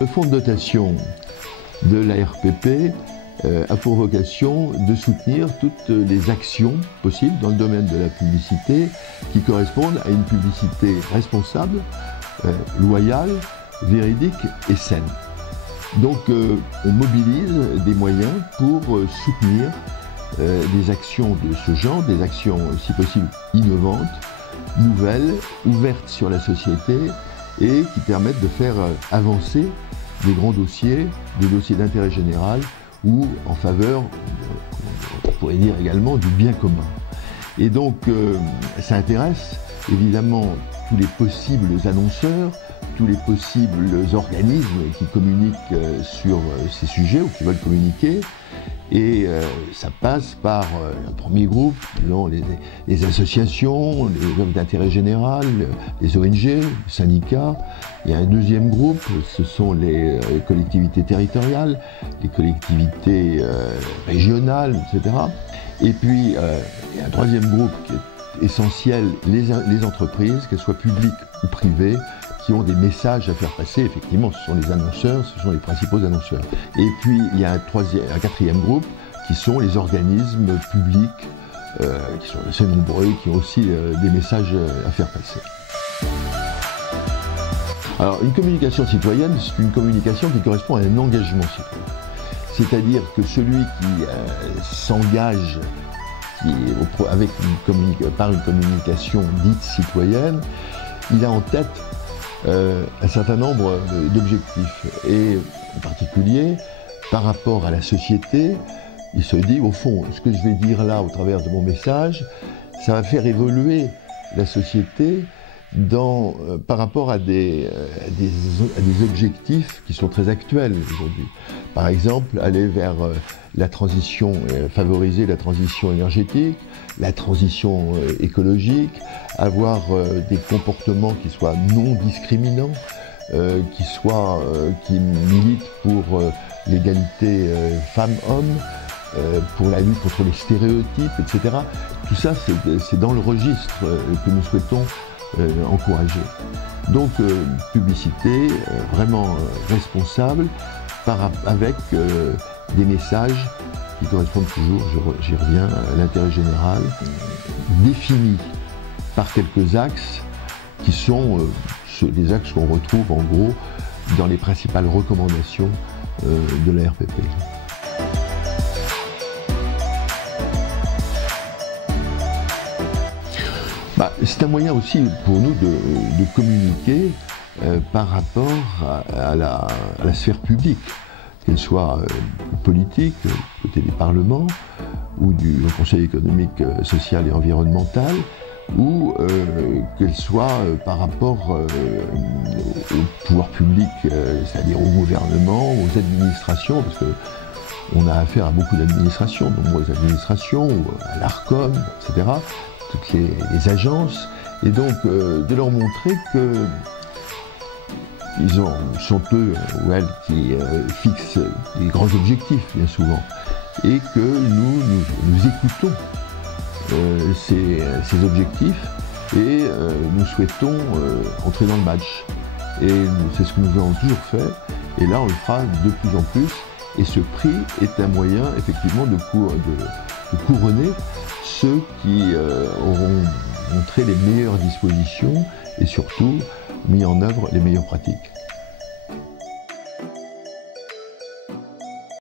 Le fonds de dotation de la RPP a pour vocation de soutenir toutes les actions possibles dans le domaine de la publicité qui correspondent à une publicité responsable, loyale, véridique et saine. Donc on mobilise des moyens pour soutenir des actions de ce genre, des actions si possible innovantes, nouvelles, ouvertes sur la société et qui permettent de faire avancer des grands dossiers, des dossiers d'intérêt général ou en faveur, on pourrait dire également, du bien commun. Et donc ça intéresse évidemment tous les possibles annonceurs, tous les possibles organismes qui communiquent sur ces sujets ou qui veulent communiquer. Et ça passe par un premier groupe, les associations, les hommes d'intérêt général, les ONG, les syndicats. Il y a un deuxième groupe, ce sont les collectivités territoriales, les collectivités régionales, etc. Et puis il y a un troisième groupe qui est essentiel, les entreprises, qu'elles soient publiques ou privées, qui ont des messages à faire passer. Effectivement, ce sont les annonceurs, ce sont les principaux annonceurs. Et puis, il y a un quatrième groupe, qui sont les organismes publics, qui sont assez nombreux, qui ont aussi des messages à faire passer. Alors, une communication citoyenne, c'est une communication qui correspond à un engagement citoyen. C'est-à-dire que celui qui s'engage par une communication dite citoyenne, il a en tête un certain nombre d'objectifs et en particulier par rapport à la société, il se dit au fond ce que je vais dire là au travers de mon message, ça va faire évoluer la société par rapport à des objectifs qui sont très actuels aujourd'hui. Par exemple, aller vers la transition, favoriser la transition énergétique, la transition écologique, avoir des comportements qui soient non discriminants, qui militent pour l'égalité femmes-hommes, pour la lutte contre les stéréotypes, etc. Tout ça, c'est dans le registre que nous souhaitons encourager. Donc, publicité vraiment responsable, avec des messages qui correspondent toujours, j'y reviens, à l'intérêt général, définis par quelques axes qui sont des axes qu'on retrouve en gros dans les principales recommandations de la RPP. C'est un moyen aussi pour nous de communiquer par rapport à la sphère publique, qu'elle soit politique, côté des parlements, ou du Conseil économique, social et environnemental, ou qu'elle soit par rapport au pouvoir public, c'est-à-dire au gouvernement, aux administrations, parce qu'on a affaire à beaucoup d'administrations, de nombreuses administrations, ou à l'ARCOM, etc., toutes les agences, et donc de leur montrer que sont eux ou elles qui fixent des grands objectifs, bien souvent, et que nous écoutons ces objectifs et nous souhaitons entrer dans le match. Et c'est ce que nous avons toujours fait, et là on le fera de plus en plus, et ce prix est un moyen effectivement de couronner ceux qui auront montré les meilleures dispositions et surtout mis en œuvre les meilleures pratiques.